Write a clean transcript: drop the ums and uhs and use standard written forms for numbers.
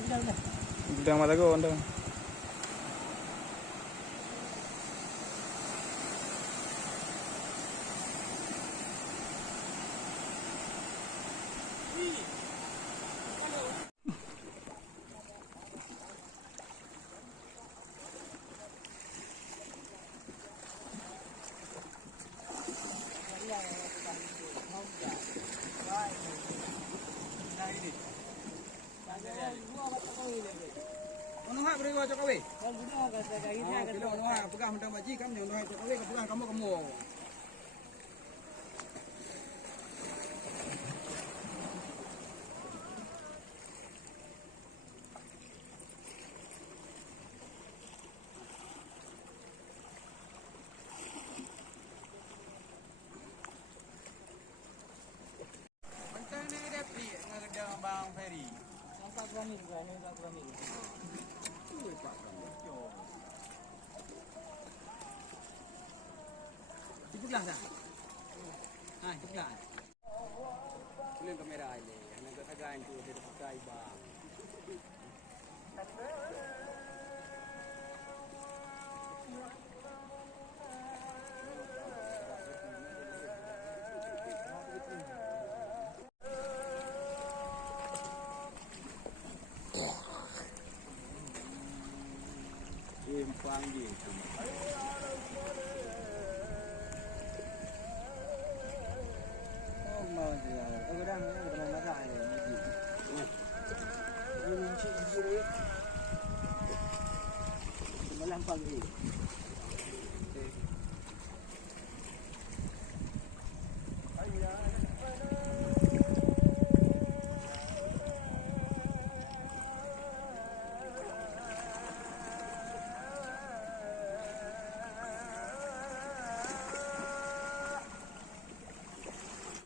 Udah mata gua anda. Ono hak beri wajah kawe. Kalau budak kata kayak gini akan Ono hak pegang hendak baji kan ono hak kawe pegang kamu. Macam ni dia pergi dengan Bang Ferry. sampai berani juga, ni tak berani. Sebelah dah. Sebelah. Tulen kamera ini. Yang nak tagan tu dia pakai bang. Empang gitu. Oh mau dia. Kadang masak ni. Ini cik sendiri. Semalam pagi.